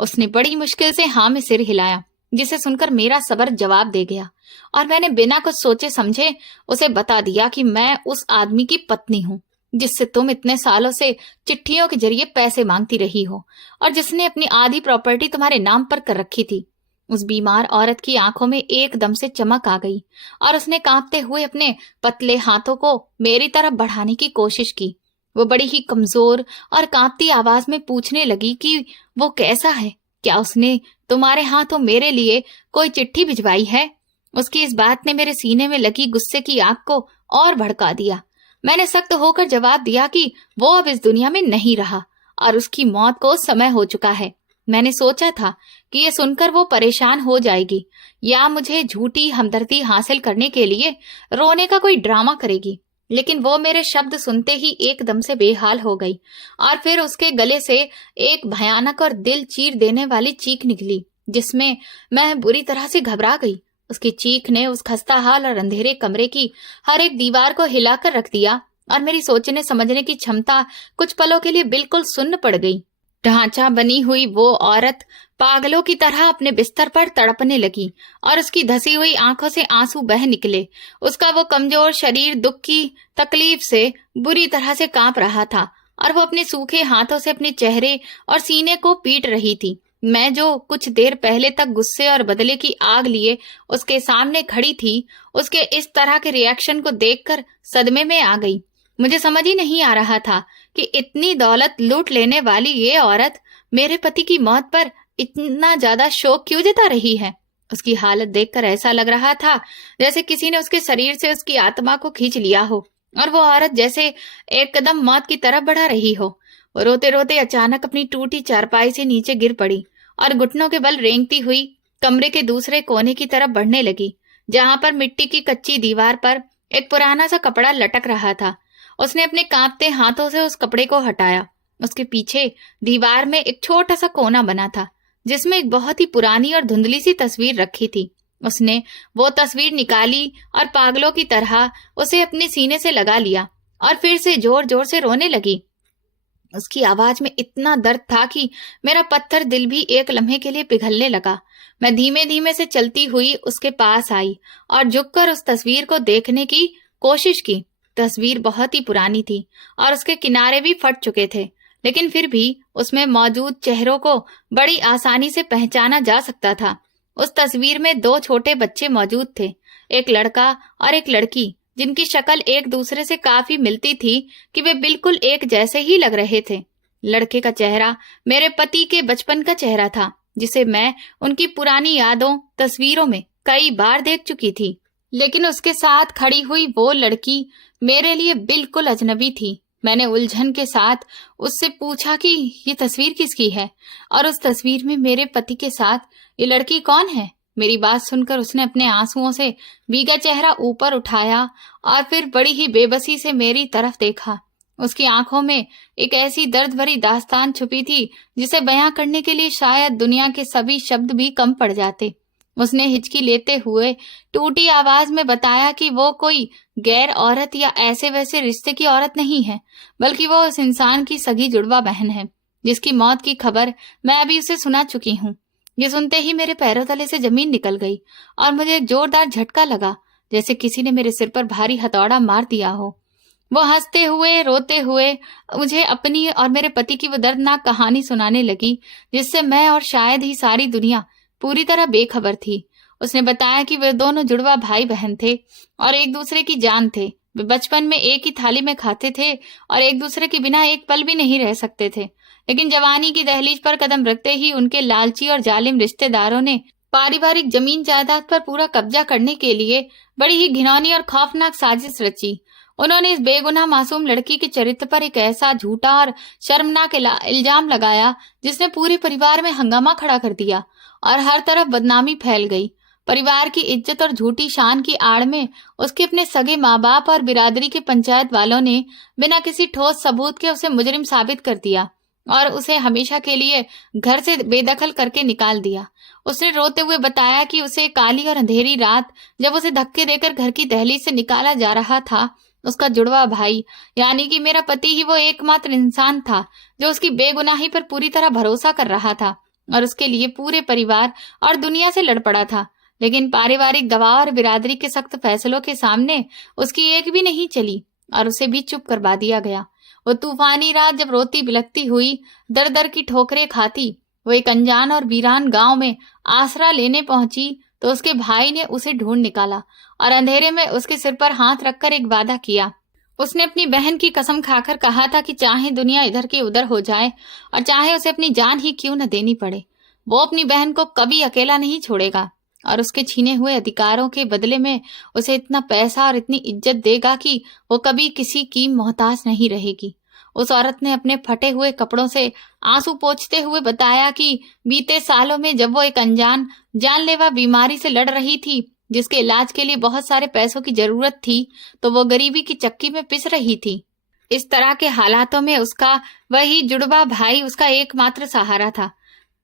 उसने बड़ी मुश्किल से हाँ में सिर हिलाया, जिसे सुनकर मेरा सब्र जवाब दे गया और मैंने बिना कुछ सोचे समझे उसे बता दिया कि मैं उस आदमी की पत्नी हूँ जिससे तुम इतने सालों से चिट्ठियों के जरिए पैसे मांगती रही हो और जिसने अपनी आधी प्रॉपर्टी तुम्हारे नाम पर कर रखी थी। उस बीमार औरत की आंखों में एकदम से चमक आ गई और उसने कांपते हुए अपने पतले हाथों को मेरी तरफ बढ़ाने की कोशिश की। वो बड़ी ही कमजोर और कांपती आवाज में पूछने लगी कि वो कैसा है, क्या उसने तुम्हारे हाथों मेरे लिए कोई चिट्ठी भिजवाई है? उसकी इस बात ने मेरे सीने में लगी गुस्से की आग को और भड़का दिया। मैंने सख्त होकर जवाब दिया कि वो अब इस दुनिया में नहीं रहा और उसकी मौत को समय हो चुका है। मैंने सोचा था कि ये सुनकर वो परेशान हो जाएगी या मुझे झूठी हमदर्दी हासिल करने के लिए रोने का कोई ड्रामा करेगी, लेकिन वो मेरे शब्द सुनते ही एकदम से बेहाल हो गई और फिर उसके गले से एक भयानक और दिल चीर देने वाली चीख निकली, जिसमें मैं बुरी तरह से घबरा गई। उसकी चीख ने उस खस्ताहाल और अंधेरे कमरे की हर एक दीवार को हिलाकर रख दिया और मेरी सोचने समझने की क्षमता कुछ पलों के लिए बिल्कुल सुन्न पड़ गई। ढांचा बनी हुई वो औरत पागलों की तरह अपने बिस्तर पर तड़पने लगी और उसकी धसी हुई आंखों से आंसू बह निकले। उसका वो कमजोर शरीर दुख की तकलीफ से बुरी तरह से कांप रहा था और वो अपने सूखे हाथों से अपने चेहरे और सीने को पीट रही थी। मैं जो कुछ देर पहले तक गुस्से और बदले की आग लिए उसके सामने खड़ी थी, उसके इस तरह के रिएक्शन को देखकर सदमे में आ गई। मुझे समझ ही नहीं आ रहा था कि इतनी दौलत लूट लेने वाली ये औरत मेरे पति की मौत पर इतना ज्यादा शोक क्यों जता रही है। उसकी हालत देखकर ऐसा लग रहा था जैसे किसी ने उसके शरीर से उसकी आत्मा को खींच लिया हो और वो औरत जैसे एक कदम मौत की तरफ बढ़ा रही हो। वो रोते रोते अचानक अपनी टूटी चारपाई से नीचे गिर पड़ी और घुटनों के बल रेंगती हुई कमरे के दूसरे कोने की तरफ बढ़ने लगी, जहां पर मिट्टी की कच्ची दीवार पर एक पुराना सा कपड़ा लटक रहा था। उसने अपने कांपते हाथों से उस कपड़े को हटाया। उसके पीछे दीवार में एक छोटा सा कोना बना था, जिसमें एक बहुत ही पुरानी और धुंधली सी तस्वीर रखी थी। उसने वो तस्वीर निकाली और पागलों की तरह उसे अपने सीने से लगा लिया और फिर से जोर जोर से रोने लगी। उसकी आवाज में इतना दर्द था कि मेरा पत्थर दिल भी एक लम्हे के लिए पिघलने लगा। मैं धीमे धीमे से चलती हुई उसके पास आई और झुककर उस तस्वीर को देखने की कोशिश की। तस्वीर बहुत ही पुरानी थी और उसके किनारे भी फट चुके थे, लेकिन फिर भी उसमें मौजूद चेहरों को बड़ी आसानी से पहचाना जा सकता था। उस तस्वीर में दो छोटे बच्चे मौजूद थे, एक लड़का और एक लड़की, जिनकी शक्ल एक दूसरे से काफी मिलती थी कि वे बिल्कुल एक जैसे ही लग रहे थे। लड़के का चेहरा मेरे पति के बचपन का चेहरा था, जिसे मैं उनकी पुरानी यादों तस्वीरों में कई बार देख चुकी थी। लेकिन उसके साथ खड़ी हुई वो लड़की मेरे लिए बिल्कुल अजनबी थी। मैंने उलझन के साथ उससे पूछा कि ये तस्वीर किसकी है और उस तस्वीर में मेरे पति के साथ ये लड़की कौन है। मेरी बात सुनकर उसने अपने आंसुओं से भीगा चेहरा ऊपर उठाया और फिर बड़ी ही बेबसी से मेरी तरफ देखा। उसकी आंखों में एक ऐसी दर्द भरी दास्तान छुपी थी जिसे बयां करने के लिए शायद दुनिया के सभी शब्द भी कम पड़ जाते। उसने हिचकी लेते हुए टूटी आवाज में बताया कि वो कोई गैर औरत या ऐसे वैसे रिश्ते की औरत नहीं है, बल्कि वो उस इंसान की सगी जुड़वा बहन है जिसकी मौत की खबर मैं अभी उसे सुना चुकी हूँ। ये सुनते ही मेरे पैरों तले से जमीन निकल गई और मुझे एक जोरदार झटका लगा, जैसे किसी ने मेरे सिर पर भारी हथौड़ा मार दिया हो। वो हंसते हुए रोते हुए मुझे अपनी और मेरे पति की वो दर्दनाक कहानी सुनाने लगी जिससे मैं और शायद ही सारी दुनिया पूरी तरह बेखबर थी। उसने बताया कि वे दोनों जुड़वा भाई बहन थे और एक दूसरे की जान थे। वे बचपन में एक ही थाली में खाते थे और एक दूसरे के बिना एक पल भी नहीं रह सकते थे, लेकिन जवानी की दहलीज पर कदम रखते ही उनके लालची और जालिम रिश्तेदारों ने पारिवारिक जमीन जायदाद पर पूरा कब्जा करने के लिए बड़ी ही घिनौनी और खौफनाक साजिश रची। उन्होंने इस बेगुनाह मासूम लड़की के चरित्र पर एक ऐसा झूठा और शर्मनाक इल्जाम लगाया जिसने पूरे परिवार में हंगामा खड़ा कर दिया और हर तरफ बदनामी फैल गई। परिवार की इज्जत और झूठी शान की आड़ में उसके अपने सगे माँ बाप और बिरादरी के पंचायत वालों ने बिना किसी ठोस सबूत के उसे मुजरिम साबित कर दिया और उसे हमेशा के लिए घर से बेदखल करके निकाल दिया। उसने रोते हुए बताया कि उसे काली और अंधेरी रात जब उसे धक्के देकर घर की दहलीज से निकाला जा रहा था, उसका जुड़वा भाई यानी कि मेरा पति ही वो एकमात्र इंसान था जो उसकी बेगुनाही पर पूरी तरह भरोसा कर रहा था और उसके लिए पूरे परिवार और दुनिया से लड़ पड़ा था। लेकिन पारिवारिक गवाह और बिरादरी के सख्त फैसलों के सामने उसकी एक भी नहीं चली और उसे भी चुप करवा दिया गया। वो तूफानी रात जब रोती बिलखती हुई दर दर की ठोकरें खाती वो एक अनजान और वीरान गांव में आसरा लेने पहुंची तो उसके भाई ने उसे ढूंढ निकाला और अंधेरे में उसके सिर पर हाथ रखकर एक वादा किया। उसने अपनी बहन की कसम खाकर कहा था कि चाहे दुनिया इधर की उधर हो जाए और चाहे उसे अपनी जान ही क्यों न देनी पड़े, वो अपनी बहन को कभी अकेला नहीं छोड़ेगा और उसके छीने हुए अधिकारों के बदले में उसे इतना पैसा और इतनी इज्जत देगा कि वो कभी किसी की मोहताज नहीं रहेगी। उस औरत ने अपने फटे हुए कपड़ों से आंसू पोंछते हुए बताया कि बीते सालों में जब वो एक अनजान जानलेवा बीमारी से लड़ रही थी जिसके इलाज के लिए बहुत सारे पैसों की जरूरत थी, तो वो गरीबी की चक्की में पिस रही थी। इस तरह के हालातों में उसका वही जुड़वा भाई उसका एकमात्र सहारा था।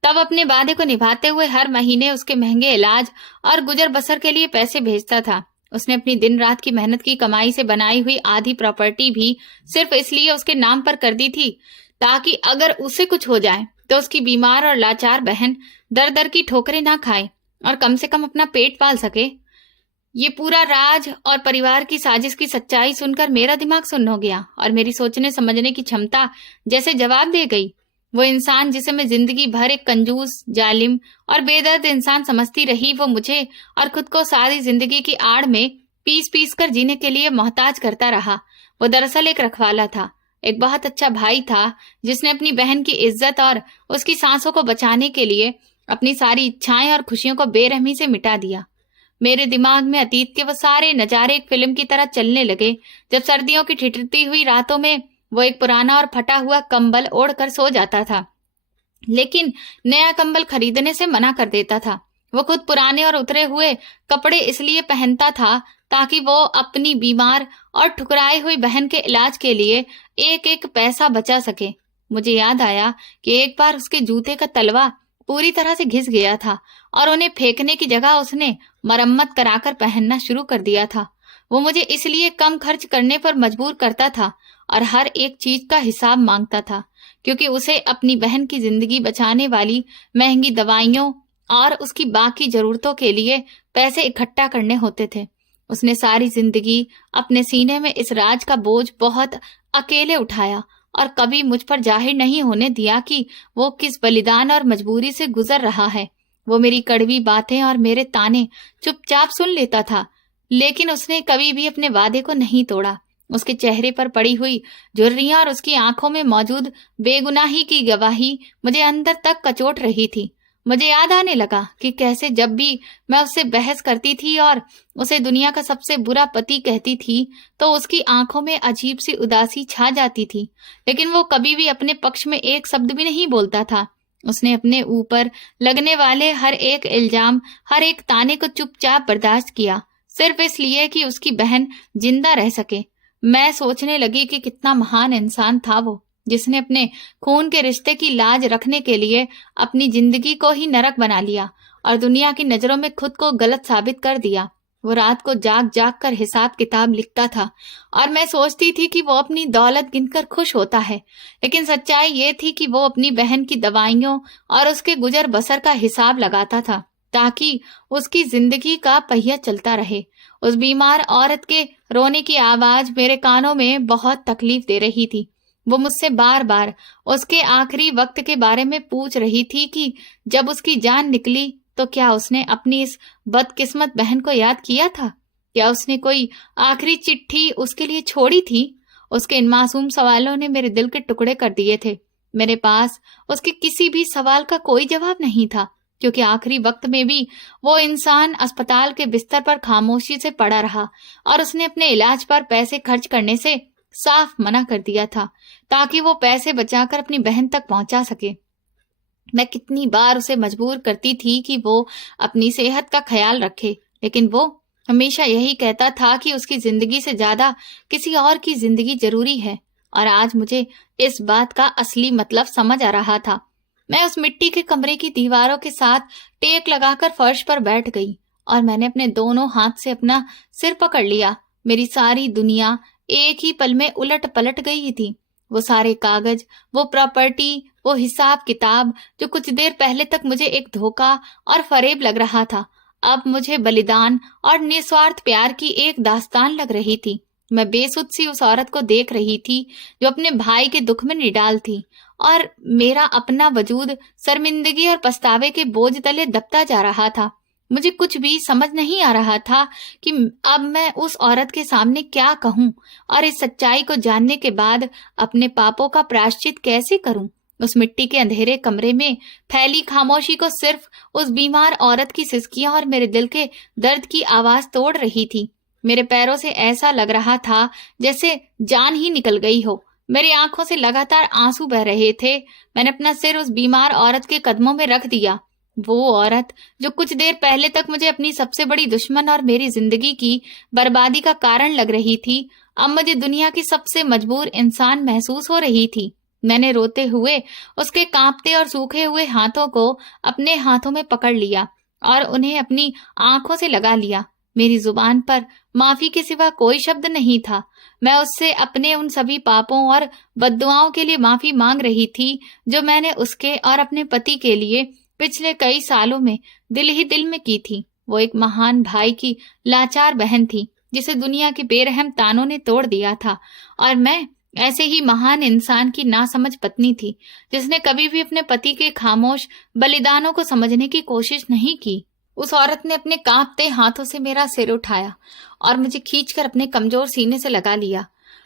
तब अपने वादे को निभाते हुए हर महीने उसके महंगे इलाज और गुजर बसर के लिए पैसे भेजता था। उसने अपनी दिन रात की मेहनत की कमाई से बनाई हुई आधी प्रॉपर्टी भी सिर्फ इसलिए उसके नाम पर कर दी थी ताकि अगर उसे कुछ हो जाए तो उसकी बीमार और लाचार बहन दर दर की ठोकरें ना खाए और कम से कम अपना पेट पाल सके। ये पूरा राज और परिवार की साजिश की सच्चाई सुनकर मेरा दिमाग सुन्न हो गया और मेरी सोचने समझने की क्षमता जैसे जवाब दे गई। वो इंसान जिसे मैं जिंदगी भर एक कंजूस, जालिम और बेदर्द इंसान समझती रही, वो मुझे और खुद को सारी जिंदगी की आड़ में पीस पीस कर जीने के लिए मोहताज करता रहा। वो दरअसल एक रखवाला था, एक बहुत अच्छा भाई था जिसने अपनी बहन की इज्जत और उसकी सांसों को बचाने के लिए अपनी सारी इच्छाएं और खुशियों को बेरहमी से मिटा दिया। मेरे दिमाग में अतीत के वो सारे नजारे एक फिल्म की तरह चलने लगे जब सर्दियों की ठिठुरती हुई रातों में वो एक पुराना और फटा हुआ कंबल ओढ़कर सो जाता था, लेकिन नया कंबल खरीदने से मना कर देता था। वो खुद पुराने और उतरे हुए कपड़े इसलिए पहनता था ताकि वो अपनी बीमार और ठुकराई हुई बहन के इलाज के लिए एक एक पैसा बचा सके। मुझे याद आया कि एक बार उसके जूते का तलवा पूरी तरह से घिस गया था और उन्हें फेंकने की जगह उसने मरम्मत कराकर पहनना शुरू कर दिया था। वो मुझे इसलिए कम खर्च करने पर मजबूर करता था और हर एक चीज का हिसाब मांगता था क्योंकि उसे अपनी बहन की जिंदगी बचाने वाली महंगी दवाइयों और उसकी बाकी जरूरतों के लिए पैसे इकट्ठा करने होते थे। उसने सारी जिंदगी अपने सीने में इस राज का बोझ बहुत अकेले उठाया और कभी मुझ पर जाहिर नहीं होने दिया कि वो किस बलिदान और मजबूरी से गुजर रहा है। वो मेरी कड़वी बातें और मेरे ताने चुपचाप सुन लेता था, लेकिन उसने कभी भी अपने वादे को नहीं तोड़ा। उसके चेहरे पर पड़ी हुई झुर्रियां और उसकी आंखों में मौजूद बेगुनाही की गवाही मुझे अंदर तक कचोट रही थी। मुझे याद आने लगा कि कैसे जब भी मैं उससे बहस करती थी और उसे दुनिया का सबसे बुरा पति कहती थी, तो उसकी आंखों में अजीब सी उदासी छा जाती थी, लेकिन वो कभी भी अपने पक्ष में एक शब्द भी नहीं बोलता था। उसने अपने ऊपर लगने वाले हर एक इल्जाम, हर एक ताने को चुपचाप बर्दाश्त किया, सिर्फ इसलिए कि उसकी बहन जिंदा रह सके। मैं सोचने लगी कि कितना महान इंसान था वो, जिसने अपने खून के रिश्ते की लाज रखने के लिए अपनी जिंदगी को ही नरक बना लिया और दुनिया की नजरों में खुद को गलत साबित कर दिया। वो रात को जाग जाग कर हिसाब किताब लिखता था और मैं सोचती थी कि वो अपनी दौलत गिनकर खुश होता है, लेकिन सच्चाई ये थी कि वो अपनी बहन की दवाइयों और उसके गुजर बसर का हिसाब लगाता था, ताकि उसकी जिंदगी का पहिया चलता रहे। उस बीमार औरत के रोने की आवाज मेरे कानों में बहुत तकलीफ दे रही थी। वो मुझसे बार बार उसके आखिरी वक्त के बारे में पूछ रही थी कि जब उसकी जान निकली तो क्या उसने अपनी इस बदकिस्मत बहन को याद किया था? क्या उसने कोई आखिरी चिट्ठी उसके लिए छोड़ी थी? उसके इन मासूम सवालों ने मेरे दिल के टुकड़े कर दिए थे। मेरे पास उसके किसी भी सवाल का कोई जवाब नहीं था, क्योंकि आखिरी वक्त में भी वो इंसान अस्पताल के बिस्तर पर खामोशी से पड़ा रहा और उसने अपने इलाज पर पैसे खर्च करने से साफ मना कर दिया था, ताकि वो पैसे बचाकर अपनी बहन तक पहुंचा सके। मैं कितनी बार उसे मजबूर करती थी कि वो अपनी सेहत का ख्याल रखे, लेकिन वो हमेशा यही कहता था कि उसकी जिंदगी से ज्यादा किसी और की जिंदगी जरूरी है। और आज मुझे इस बात का असली मतलब समझ आ रहा था। मैं उस मिट्टी के कमरे की दीवारों के साथ टेक लगाकर फर्श पर बैठ गई और मैंने अपने दोनों हाथ से अपना सिर पकड़ लिया। मेरी सारी दुनिया एक ही पल में उलट पलट गई थी। वो सारे कागज, वो प्रॉपर्टी, वो हिसाब किताब जो कुछ देर पहले तक मुझे एक धोखा और फरेब लग रहा था, अब मुझे बलिदान और निस्वार्थ प्यार की एक दास्तान लग रही थी। मैं बेसुध सी उस औरत को देख रही थी जो अपने भाई के दुख में निडाल थी, और मेरा अपना वजूद शर्मिंदगी और पछतावे के बोझ तले दबता जा रहा था। मुझे कुछ भी समझ नहीं आ रहा था कि अब मैं उस औरत के सामने क्या कहूं और इस सच्चाई को जानने के बाद अपने पापों का प्रायश्चित कैसे करूं। उस मिट्टी के अंधेरे कमरे में फैली खामोशी को सिर्फ उस बीमार औरत की सिसकियां और मेरे दिल के दर्द की आवाज तोड़ रही थी। मेरे पैरों से ऐसा लग रहा था जैसे जान ही निकल गई हो। मेरी आंखों से लगातार आंसू बह रहे थे। मैंने अपना सिर उस बीमार औरत के कदमों में रख दिया। वो औरत जो कुछ देर पहले तक मुझे अपनी सबसे बड़ी दुश्मन और मेरी जिंदगी की बर्बादी का कारण लग रही थी, अब मुझे दुनिया की सबसे मजबूर इंसान महसूस हो रही थी। मैंने रोते हुए उसके कांपते और सूखे हुए हाथों को अपने हाथों में पकड़ लिया और उन्हें अपनी आंखों से लगा लिया। मेरी जुबान पर माफी के सिवा कोई शब्द नहीं था। मैं उससे अपने उन सभी पापों और बद्दुआओं के लिए माफी मांग रही थी जो मैंने उसके और अपने पति के लिए पिछले कई सालों में दिल ही दिल में की थी। वो एक महान भाई की लाचार बहन थी जिसे दुनिया के बेरहम तानों ने तोड़ दिया था, और मैं ऐसे ही महान इंसान की नासमझ पत्नी थी जिसने कभी भी अपने पति के खामोश बलिदानों को समझने की कोशिश नहीं की। उस औरत ने अपने कांपते हाथों से मेरा सिर उठाया और मुझे खींचकर अपने कमजोर सीने से लगा लिया।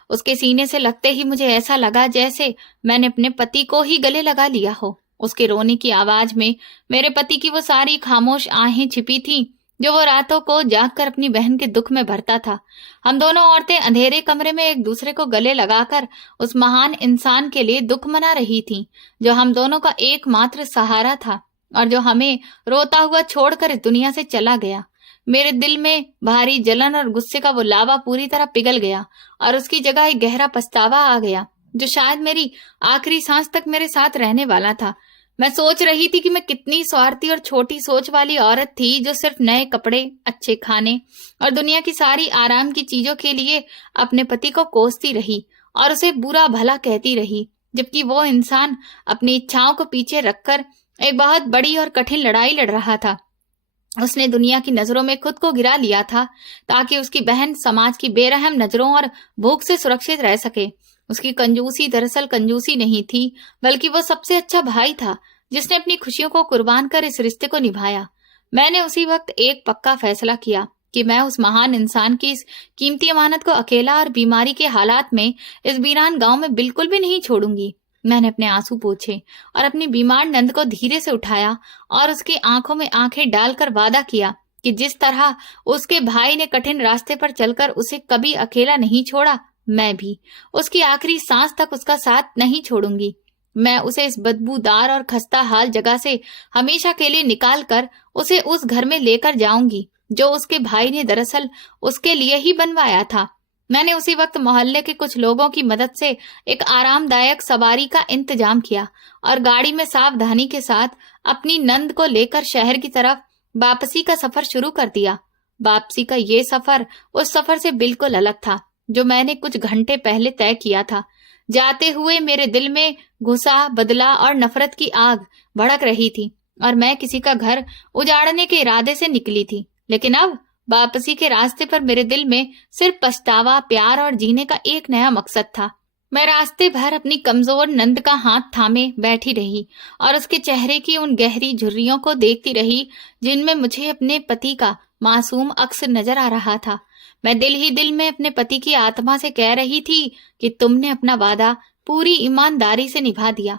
उसके सीने से लगते ही मुझे ऐसा लगा जैसे मैंने अपने पति को ही गले लगा लिया हो। उसके रोने की आवाज में मेरे पति की वो सारी खामोश आहें छिपी थीं जो वो रातों को जागकर अपनी बहन के दुख में भरता था। हम दोनों औरतें अंधेरे कमरे में एक दूसरे को गले लगाकर उस महान इंसान के लिए दुख मना रही थीं, जो हम दोनों का एकमात्र सहारा था और जो हमें रोता हुआ छोड़कर इस दुनिया से चला गया। मेरे दिल में भारी जलन और गुस्से का वो लावा पूरी तरह पिघल गया और उसकी जगह एक गहरा पछतावा आ गया जो शायद मेरी आखिरी सांस तक मेरे साथ रहने वाला था। मैं सोच रही थी कि मैं कितनी स्वार्थी और छोटी सोच वाली औरत थी जो सिर्फ नए कपड़े, अच्छे खाने और दुनिया की सारी आराम की चीजों के लिए अपने पति को कोसती रही और उसे बुरा भला कहती रही, जबकि वो इंसान अपनी इच्छाओं को पीछे रखकर एक बहुत बड़ी और कठिन लड़ाई लड़ रहा था। उसने दुनिया की नजरों में खुद को गिरा लिया था ताकि उसकी बहन समाज की बेरहम नजरों और भूख से सुरक्षित रह सके। उसकी कंजूसी दरअसल कंजूसी नहीं थी, बल्कि वो सबसे अच्छा भाई था जिसने अपनी खुशियों को कुर्बान कर इस रिश्ते को निभाया। मैंने उसी वक्त एक पक्का फैसला किया कि मैं उस महान इंसान की इस कीमती अमानत को अकेला और बीमारी के हालात में इस वीरान गांव में बिल्कुल भी नहीं छोड़ूंगी। मैंने अपने आंसू पोंछे और अपनी बीमार नंद को धीरे से उठाया और उसकी आंखों में आंखें डालकर वादा किया कि जिस तरह उसके भाई ने कठिन रास्ते पर चलकर उसे कभी अकेला नहीं छोड़ा, मैं भी उसकी आखिरी सांस तक उसका साथ नहीं छोड़ूंगी। मैं उसे इस बदबूदार और खस्ता हाल जगह से हमेशा के लिए निकाल कर उसे उस घर में लेकर जाऊंगी जो उसके भाई ने दरअसल उसके लिए ही बनवाया था। मैंने उसी वक्त मोहल्ले के कुछ लोगों की मदद से एक आरामदायक सवारी का इंतजाम किया और गाड़ी में सावधानी के साथ अपनी नंद को लेकर शहर की तरफ वापसी का सफर शुरू कर दिया। वापसी का ये सफर उस सफर से बिल्कुल अलग था जो मैंने कुछ घंटे पहले तय किया था। जाते हुए मेरे दिल में गुस्सा, बदला और नफरत की आग भड़क रही थी और मैं किसी का घर उजाड़ने के इरादे से निकली थी। लेकिन अब वापसी के रास्ते पर मेरे दिल में सिर्फ पछतावा, प्यार और जीने का एक नया मकसद था। मैं रास्ते भर अपनी कमजोर नंद का हाथ थामे बैठी रही और उसके चेहरे की उन गहरी झुर्रियों को देखती रही जिनमें मुझे अपने पति का मासूम अक्स नजर आ रहा था। मैं दिल ही दिल में अपने पति की आत्मा से कह रही थी कि तुमने अपना वादा पूरी ईमानदारी से निभा दिया।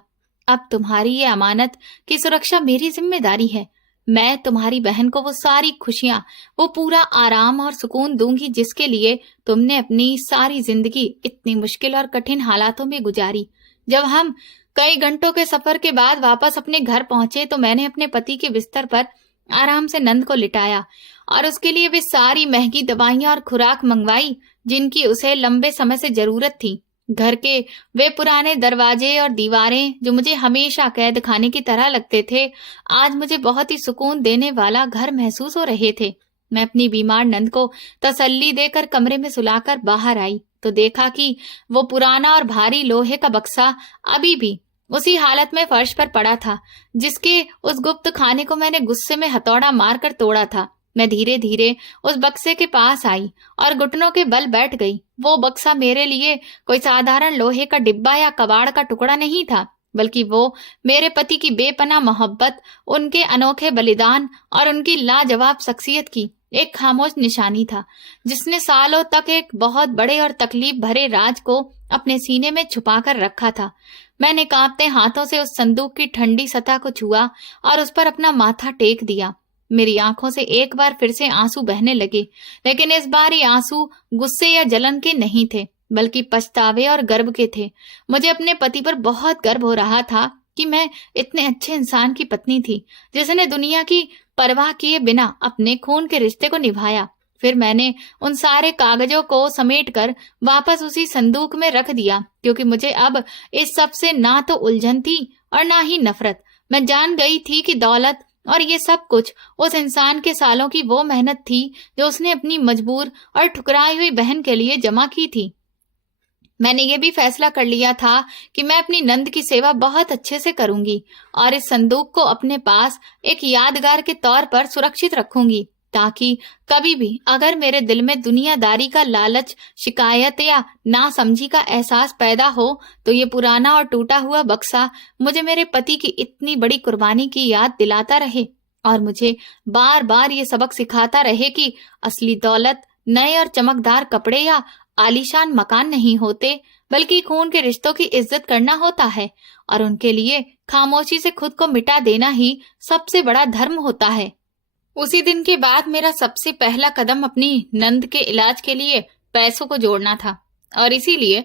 अब तुम्हारी ये अमानत की सुरक्षा मेरी जिम्मेदारी है। मैं तुम्हारी बहन को वो सारी खुशियां, वो पूरा आराम और सुकून दूंगी जिसके लिए तुमने अपनी सारी जिंदगी इतनी मुश्किल और कठिन हालातों में गुजारी। जब हम कई घंटों के सफर के बाद वापस अपने घर पहुंचे तो मैंने अपने पति के बिस्तर पर आराम से नंद को लिटाया और उसके लिए वे सारी महंगी दवाइयां और खुराक मंगवाई जिनकी उसे लंबे समय से जरूरत थी। घर के वे पुराने दरवाजे और दीवारें जो मुझे हमेशा कैद खाने की तरह लगते थे, आज मुझे बहुत ही सुकून देने वाला घर महसूस हो रहे थे। मैं अपनी बीमार नंद को तसल्ली देकर कमरे में सुलाकर बाहर आई तो देखा कि वो पुराना और भारी लोहे का बक्सा अभी भी उसी हालत में फर्श पर पड़ा था जिसके उस गुप्त खाने को मैंने गुस्से में हथौड़ा मारकर तोड़ा था। मैं धीरे धीरे उस बक्से के पास आई और घुटनों के बल बैठ गई। वो बक्सा मेरे लिए कोई साधारण लोहे का डिब्बा या कबाड़ का टुकड़ा नहीं था, बल्कि वो मेरे पति की बेपनाह मोहब्बत, उनके अनोखे बलिदान और उनकी लाजवाब शख्सियत की एक खामोश निशानी था जिसने सालों तक एक बहुत बड़े और तकलीफ भरे राज को अपने सीने में छुपा कर रखा था। मैंने कांपते हाथों से उस संदूक की ठंडी सतह को छुआ और उस पर अपना माथा टेक दिया। मेरी आंखों से एक बार फिर से आंसू बहने लगे, लेकिन इस बार ये आंसू गुस्से या जलन के नहीं थे बल्कि पछतावे और गर्व के थे। मुझे अपने पति पर बहुत गर्व हो रहा था कि मैं इतने अच्छे इंसान की पत्नी थी जिसने दुनिया की परवाह किए बिना अपने खून के रिश्ते को निभाया। फिर मैंने उन सारे कागजों को समेटकर वापस उसी संदूक में रख दिया क्योंकि मुझे अब इस सब से ना तो उलझन थी और ना ही नफरत। मैं जान गई थी कि दौलत और ये सब कुछ उस इंसान के सालों की वो मेहनत थी जो उसने अपनी मजबूर और ठुकराई हुई बहन के लिए जमा की थी। मैंने ये भी फैसला कर लिया था कि मैं अपनी नंद की सेवा बहुत अच्छे से करूंगी और इस संदूक को अपने पास एक यादगार के तौर पर सुरक्षित रखूंगी ताकि कभी भी अगर मेरे दिल में दुनियादारी का लालच, शिकायत या नासमझी का एहसास पैदा हो तो ये पुराना और टूटा हुआ बक्सा मुझे मेरे पति की इतनी बड़ी कुर्बानी की याद दिलाता रहे और मुझे बार बार ये सबक सिखाता रहे कि असली दौलत नए और चमकदार कपड़े या आलीशान मकान नहीं होते बल्कि खून के रिश्तों की इज्जत करना होता है और उनके लिए खामोशी से खुद को मिटा देना ही सबसे बड़ा धर्म होता है। उसी दिन के बाद मेरा सबसे पहला कदम अपनी नंद के इलाज के लिए पैसों को जोड़ना था और इसीलिए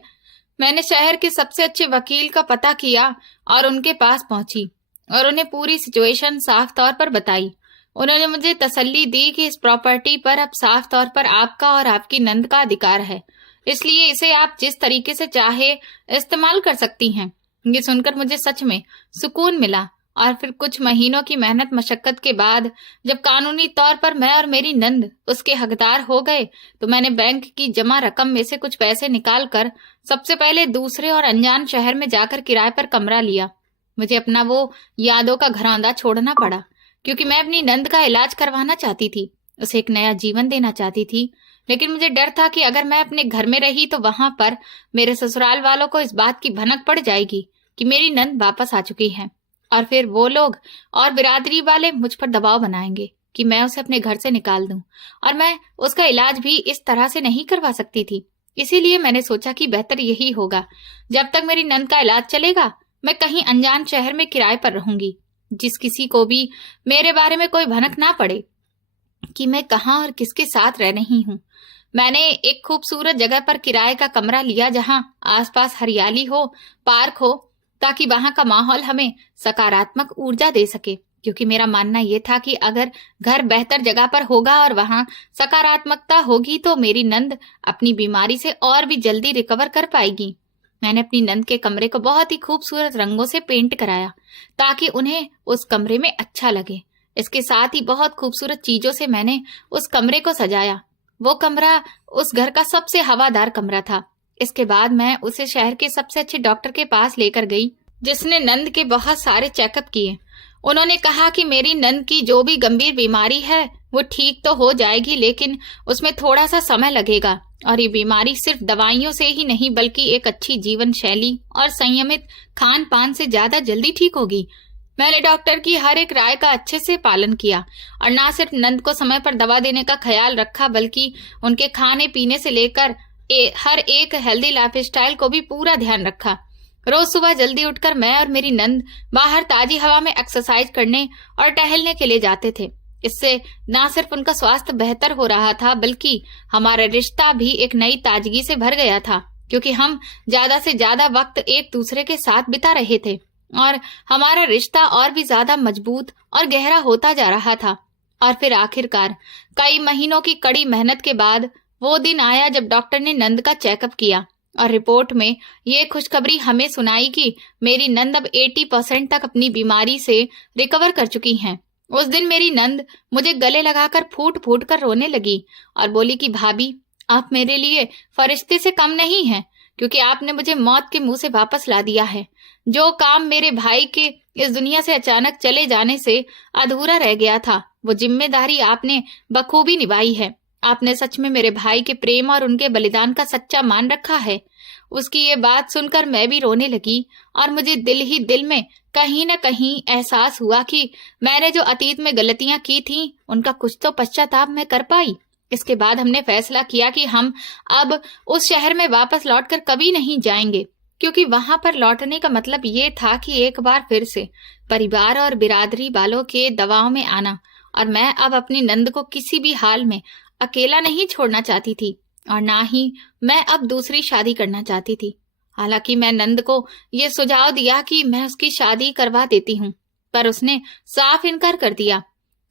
मैंने शहर के सबसे अच्छे वकील का पता किया और उनके पास पहुंची और उन्हें पूरी सिचुएशन साफ तौर पर बताई। उन्होंने मुझे तसल्ली दी कि इस प्रॉपर्टी पर अब साफ तौर पर आपका और आपकी नंद का अधिकार है, इसलिए इसे आप जिस तरीके से चाहे इस्तेमाल कर सकती हैं। ये सुनकर मुझे सच में सुकून मिला और फिर कुछ महीनों की मेहनत मशक्कत के बाद जब कानूनी तौर पर मैं और मेरी नंद उसके हकदार हो गए तो मैंने बैंक की जमा रकम में से कुछ पैसे निकाल कर सबसे पहले दूसरे और अनजान शहर में जाकर किराए पर कमरा लिया। मुझे अपना वो यादों का घरौंदा छोड़ना पड़ा क्योंकि मैं अपनी नंद का इलाज करवाना चाहती थी, उसे एक नया जीवन देना चाहती थी। लेकिन मुझे डर था कि अगर मैं अपने घर में रही तो वहां पर मेरे ससुराल वालों को इस बात की भनक पड़ जाएगी कि मेरी नंद वापस आ चुकी है और फिर वो लोग और बिरादरी वाले मुझ पर दबाव बनाएंगे कि मैं उसे अपने घर से निकाल दूं और मैं उसका इलाज भी इस तरह से नहीं करवा सकती थी। इसीलिए मैंने सोचा कि बेहतर यही होगा, जब तक मेरी नंद का इलाज चलेगा मैं कहीं अनजान शहर में किराए पर रहूंगी, जिस किसी को भी मेरे बारे में कोई भनक ना पड़े कि मैं कहाँ और किसके साथ रह रही हूँ। मैंने एक खूबसूरत जगह पर किराए का कमरा लिया जहाँ आसपास हरियाली हो, पार्क हो, ताकि वहां का माहौल हमें सकारात्मक ऊर्जा दे सके। क्योंकि मेरा मानना यह था कि अगर घर बेहतर जगह पर होगा और वहां सकारात्मकता होगी तो मेरी नंद अपनी बीमारी से और भी जल्दी रिकवर कर पाएगी। मैंने अपनी नंद के कमरे को बहुत ही खूबसूरत रंगों से पेंट कराया ताकि उन्हें उस कमरे में अच्छा लगे। इसके साथ ही बहुत खूबसूरत चीजों से मैंने उस कमरे को सजाया। वो कमरा उस घर का सबसे हवादार कमरा था। इसके बाद मैं उसे शहर के सबसे अच्छे डॉक्टर के पास लेकर गई, जिसने नंद के बहुत सारे चेकअप किए। उन्होंने कहा कि मेरी नंद की जो भी गंभीर बीमारी है वो ठीक तो हो जाएगी, लेकिन उसमें थोड़ा सा समय लगेगा और ये बीमारी सिर्फ दवाइयों से ही नहीं बल्कि एक अच्छी जीवन शैली और संयमित खान पान से ज्यादा जल्दी ठीक होगी। मैंने डॉक्टर की हर एक राय का अच्छे से पालन किया और ना सिर्फ नंद को समय पर दवा देने का ख्याल रखा बल्कि उनके खाने पीने से लेकर हर एक हेल्दी लाइफ स्टाइल को भी पूरा ध्यान रखा। रोज सुबह जल्दी उठकर मैं और मेरी नंद बाहर ताजी हवा में एक्सरसाइज करने और टहलने के लिए जाते थे। इससे ना सिर्फ उनका स्वास्थ्य बेहतर हो रहा था बल्कि हमारा रिश्ता भी एक नई ताजगी से भर गया था, क्योंकि हम ज्यादा से ज्यादा वक्त एक दूसरे के साथ बिता रहे थे और हमारा रिश्ता और भी ज्यादा मजबूत और गहरा होता जा रहा था। और फिर आखिरकार कई महीनों की कड़ी मेहनत के बाद वो दिन आया जब डॉक्टर ने नंद का चेकअप किया और रिपोर्ट में ये खुशखबरी हमें सुनाई कि मेरी नंद अब 80% तक अपनी बीमारी से रिकवर कर चुकी हैं। उस दिन मेरी नंद मुझे गले लगाकर फूट फूट कर रोने लगी और बोली कि भाभी, आप मेरे लिए फरिश्ते से कम नहीं हैं, क्योंकि आपने मुझे मौत के मुंह से वापस ला दिया है। जो काम मेरे भाई के इस दुनिया से अचानक चले जाने से अधूरा रह गया था, वो जिम्मेदारी आपने बखूबी निभाई है। आपने सच में मेरे भाई के प्रेम और उनके बलिदान का सच्चा मान रखा है। उसकी ये बात सुनकर मैं भी रोने लगी और मुझे दिल ही दिल में कहीं न कहीं एहसास हुआ कि मैंने जो अतीत में गलतियां की थी उनका कुछ तो पश्चाताप मैं कर पाई। इसके बाद हमने फैसला किया कि हम अब उस शहर में वापस लौटकर कभी नहीं जाएंगे, क्योंकि वहां पर लौटने का मतलब ये था कि एक बार फिर से परिवार और बिरादरी वालों के दबाव में आना। और मैं अब अपनी नंद को किसी भी हाल में अकेला नहीं छोड़ना चाहती थी और ना ही मैं अब दूसरी शादी करना चाहती थी। हालांकि मैं नंद को ये सुझाव दिया कि मैं उसकी शादी करवा देती हूँ, पर उसने साफ इनकार कर दिया।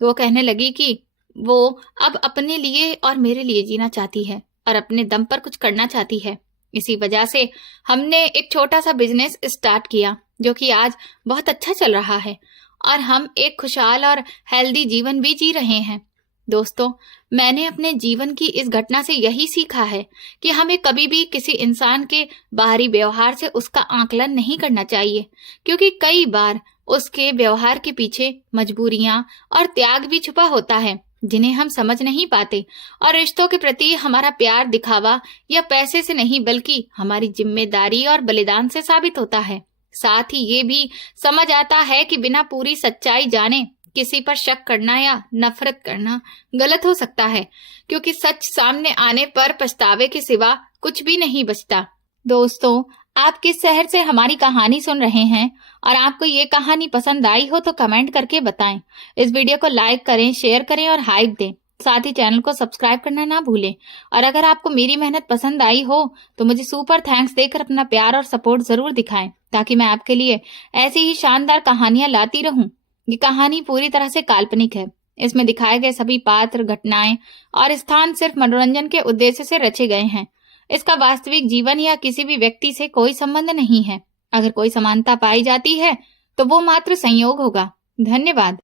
वो कहने लगी कि वो अब अपने लिए और मेरे लिए जीना चाहती है और अपने दम पर कुछ करना चाहती है। इसी वजह से हमने एक छोटा सा बिजनेस स्टार्ट किया जो कि आज बहुत अच्छा चल रहा है और हम एक खुशहाल और हेल्दी जीवन भी जी रहे हैं। दोस्तों, मैंने अपने जीवन की इस घटना से यही सीखा है कि हमें कभी भी किसी इंसान के बाहरी व्यवहार से उसका आकलन नहीं करना चाहिए, क्योंकि कई बार उसके व्यवहार के पीछे मजबूरियां और त्याग भी छुपा होता है जिन्हें हम समझ नहीं पाते। और रिश्तों के प्रति हमारा प्यार दिखावा या पैसे से नहीं बल्कि हमारी जिम्मेदारी और बलिदान से साबित होता है। साथ ही ये भी समझ आता है कि बिना पूरी सच्चाई जाने किसी पर शक करना या नफरत करना गलत हो सकता है, क्योंकि सच सामने आने पर पछतावे के सिवा कुछ भी नहीं बचता। दोस्तों, आप किस शहर से हमारी कहानी सुन रहे हैं और आपको ये कहानी पसंद आई हो तो कमेंट करके बताएं। इस वीडियो को लाइक करें, शेयर करें और हाइप दें। साथ ही चैनल को सब्सक्राइब करना ना भूलें। और अगर आपको मेरी मेहनत पसंद आई हो तो मुझे सुपर थैंक्स देकर अपना प्यार और सपोर्ट जरूर दिखाएं, ताकि मैं आपके लिए ऐसी ही शानदार कहानियां लाती रहूं। ये कहानी पूरी तरह से काल्पनिक है। इसमें दिखाए गए सभी पात्र, घटनाएं और स्थान सिर्फ मनोरंजन के उद्देश्य से रचे गए हैं। इसका वास्तविक जीवन या किसी भी व्यक्ति से कोई संबंध नहीं है। अगर कोई समानता पाई जाती है तो वो मात्र संयोग होगा। धन्यवाद।